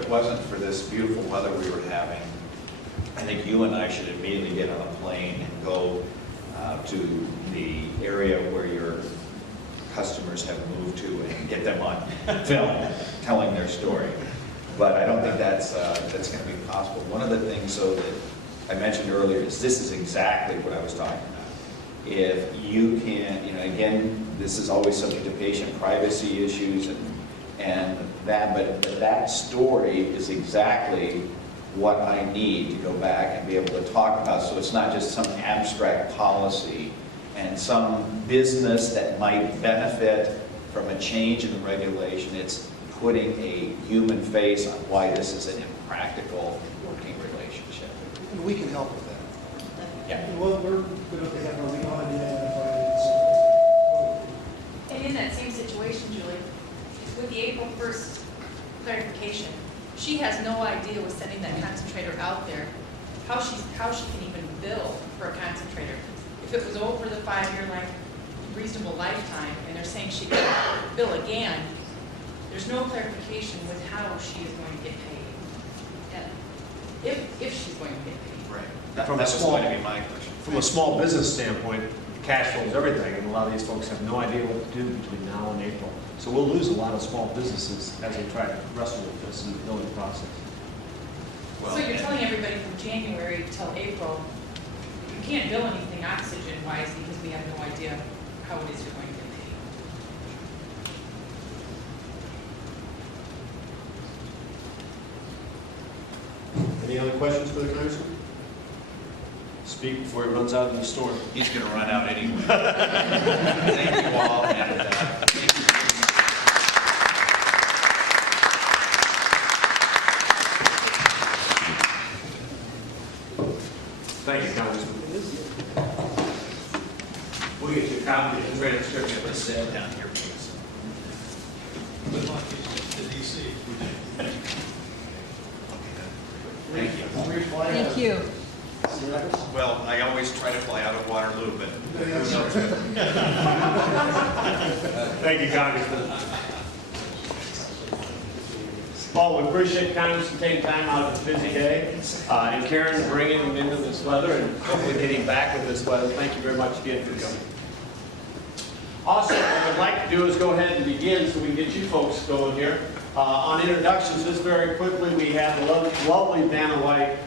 it wasn't for this beautiful weather we were having, I think you and I should immediately get on a plane and go to the area where your customers have moved to and get them on film telling their story. But I don't think that's going to be possible. One of the things, so that I mentioned earlier, is this is exactly what I was talking about. If you can, again, this is always subject to patient privacy issues and that, but that story is exactly what I need to go back and be able to talk about. So it's not just some abstract policy and some business that might benefit from a change in the regulation. It's putting a human face on why this is an impractical working relationship. And we can help with that. Yeah. Well, we're going to have our audit identified. And in that same situation, Julie, with the April 1st clarification, she has no idea with sending that concentrator out there how she can even bill for a concentrator. If it was over the 5-year reasonable lifetime, and they're saying she can bill again, there's no clarification with how she is going to get paid. And if she's going to get paid. Right. That was going to be my question. From a small business standpoint, cash flow is everything, and a lot of these folks have no idea what to do between now and April. So we'll lose a lot of small businesses as they try to wrestle with this in the billing process. Well, So you're telling everybody from January till April, you can't bill anything oxygen-wise because we have no idea how it is you're going to get paid. Any other questions for the Congressman? Speak before he runs out of the storm. He's going to run out anyway. Thank you all. And, thank you. Thank you, Congressman. We'll get you a copy of the transcript. Let's sit down here, please. Good luck to DC. Thank you. Thank you. Well, I always try to fly out of Waterloo, but who knows? Thank you, Congressman. Well, we appreciate Congressman taking time out of his busy day, and Karen bringing him into this weather and hopefully getting back with this weather. Thank you very much again for coming. Also, what I'd like to do is go ahead and begin so we can get you folks going here. On introductions, just very quickly, we have the lovely Vanna White,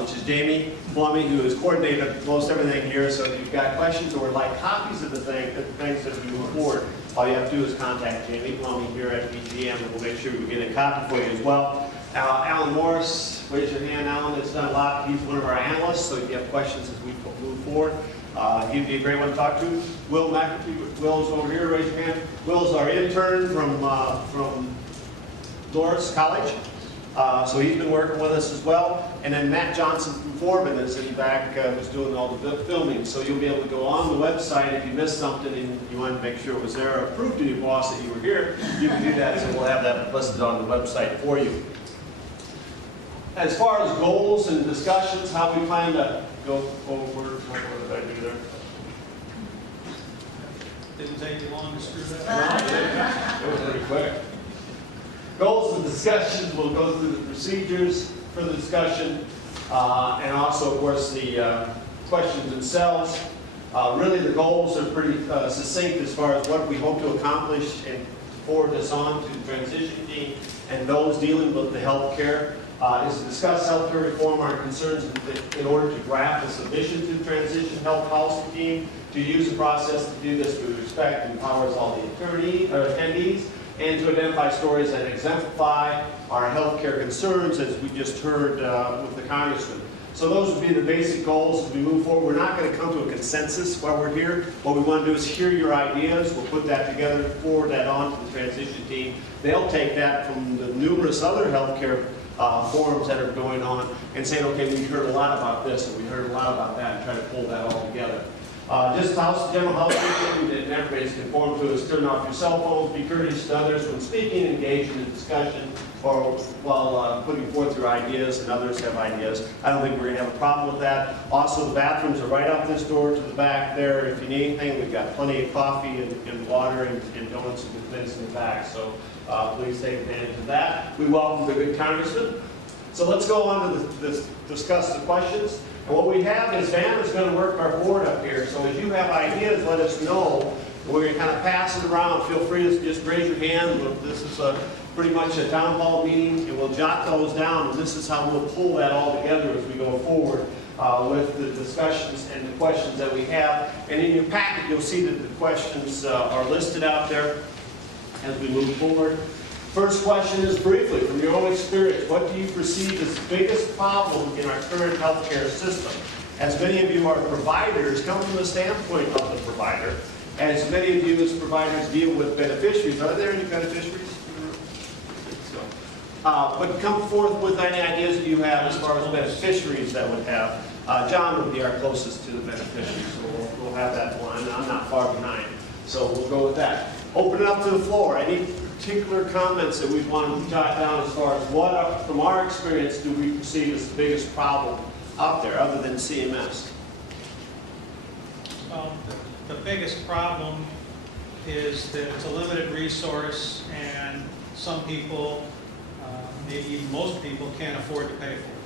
which is Jamie Plummy, who has coordinated most everything here. So if you've got questions or would like copies of the things as we move forward, all you have to do is contact Jamie Plummy here at VGM, and we'll make sure we get a copy for you as well. Alan Morris, raise your hand. Alan has done a lot. He's one of our analysts, so if you have questions as we move forward, he'd be a great one to talk to. Will McAfee, Will's over here, raise your hand. Will's our intern from Lawrence College. So he's been working with us as well. And then Matt Johnson from Foreman is in the back, who's doing all the filming. So you'll be able to go on the website if you missed something and you wanted to make sure it was there, or prove to your boss that you were here, you can do that. So we'll have that listed on the website for you. As far as goals and discussions, how we plan to go forward, what did I do there? Didn't take you long to screw that up. It was pretty quick. Goals and discussions, we'll go through the procedures for the discussion, and also, of course, the questions themselves. Really, the goals are pretty succinct as far as what we hope to accomplish and forward this on to the transition team and those dealing with the health care. Is to discuss healthcare reform, our concerns in order to draft a submission to the transition health policy team, to use the process to do this with respect, empowers all the attendees, and to identify stories that exemplify our healthcare concerns, as we just heard with the Congressman. So those would be the basic goals as we move forward. We're not going to come to a consensus while we're here. What we want to do is hear your ideas. We'll put that together, forward that on to the transition team. They'll take that from the numerous other healthcare forums that are going on and say, okay, we heard a lot about this and we heard a lot about that, and try to pull that all together. Just general housekeeping that everybody's conformed to is turn off your cell phones, be courteous to others when speaking, engage in a discussion, or while putting forth your ideas and others have ideas. I don't think we're going to have a problem with that. Also, the bathrooms are right out this door to the back there. If you need anything, we've got plenty of coffee and water and donuts and good things in the back. So please take advantage of that. We welcome the good congressman. So let's go on to discuss the questions. And what we have is Van is going to work our board up here. So if you have ideas, let us know. We're going to kind of pass it around. Feel free to just raise your hand. This is pretty much a town hall meeting, and we'll jot those down. And this is how we'll pull that all together as we go forward with the discussions and the questions that we have. And in your packet, you'll see that the questions are listed out there as we move forward. First question is briefly, from your own experience, what do you perceive as the biggest problem in our current healthcare system? As many of you are providers, come from the standpoint of the provider. As many of you as providers deal with beneficiaries, are there any beneficiaries? But come forth with any ideas that you have as far as beneficiaries that would have. John would be our closest to the beneficiaries, so we'll have that one. I'm not far behind, so we'll go with that. Open it up to the floor. Any particular comments that we want to jot down as far as what, from our experience, do we perceive as the biggest problem out there, other than CMS? The biggest problem is that it's a limited resource, and some people, maybe even most people, can't afford to pay for it.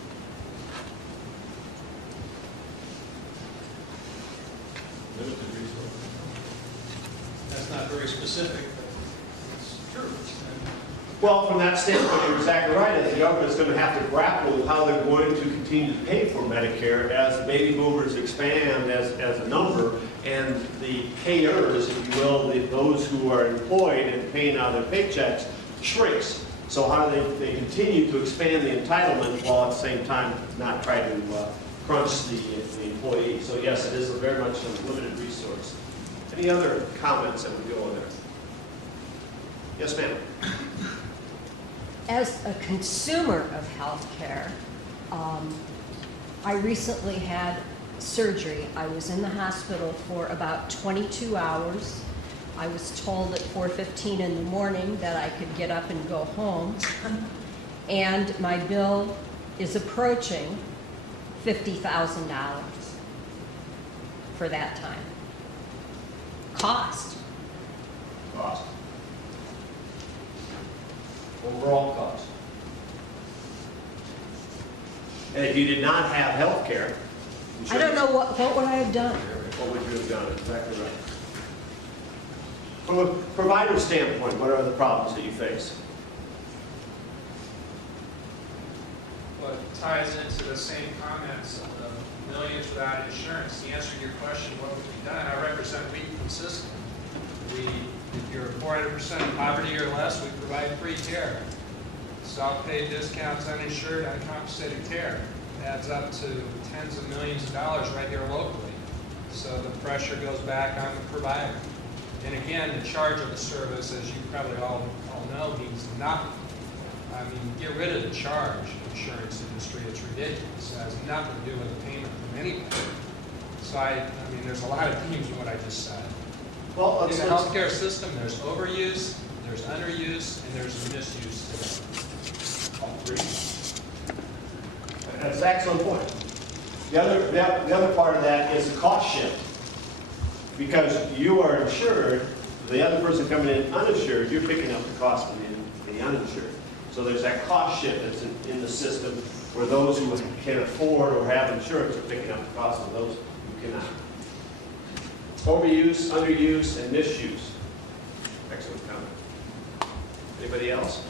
Limited resource. That's not very specific, but it's true. Well, from that standpoint, you're exactly right. The government's going to have to grapple with how they're going to continue to pay for Medicare as baby boomers expand as a number, and the payers, if you will, those who are employed and paying out their paychecks, shrinks. So how do they continue to expand the entitlement while at the same time not try to crunch the employee? So yes, it is very much a limited resource. Any other comments that would go on there? Yes, ma'am. As a consumer of healthcare, I recently had surgery. I was in the hospital for about 22 hours. I was told at 4:15 in the morning that I could get up and go home. And my bill is approaching $50,000 for that time. Cost. Cost. Overall cost. And if you did not have health care, I don't know what would I have done. what would you have done? Exactly right. From a provider standpoint, what are the problems that you face? Well, it ties into the same comments of the millions without insurance. The answer to your question, what would be done? I represent Wheaton System. If you're 400% poverty or less, we provide free care. Self-pay discounts, uninsured, uncompensated care. It adds up to tens of millions of dollars right here locally. So the pressure goes back on the provider. And again, the charge of the service, as you probably all know, means nothing. I mean, get rid of the charge insurance industry. It's ridiculous. It has nothing to do with the payment from anybody. So I mean, there's a lot of themes in what I just said. Well, In the healthcare system, there's overuse, there's underuse, and there's misuse today. all three. That's an excellent point. The other part of that is the cost shift. Because you are insured, the other person coming in uninsured, you're picking up the cost of the uninsured. So there's that cost shift that's in the system where those who can afford or have insurance are picking up the cost of those who cannot. Overuse, underuse, and misuse. Excellent comment. Anybody else?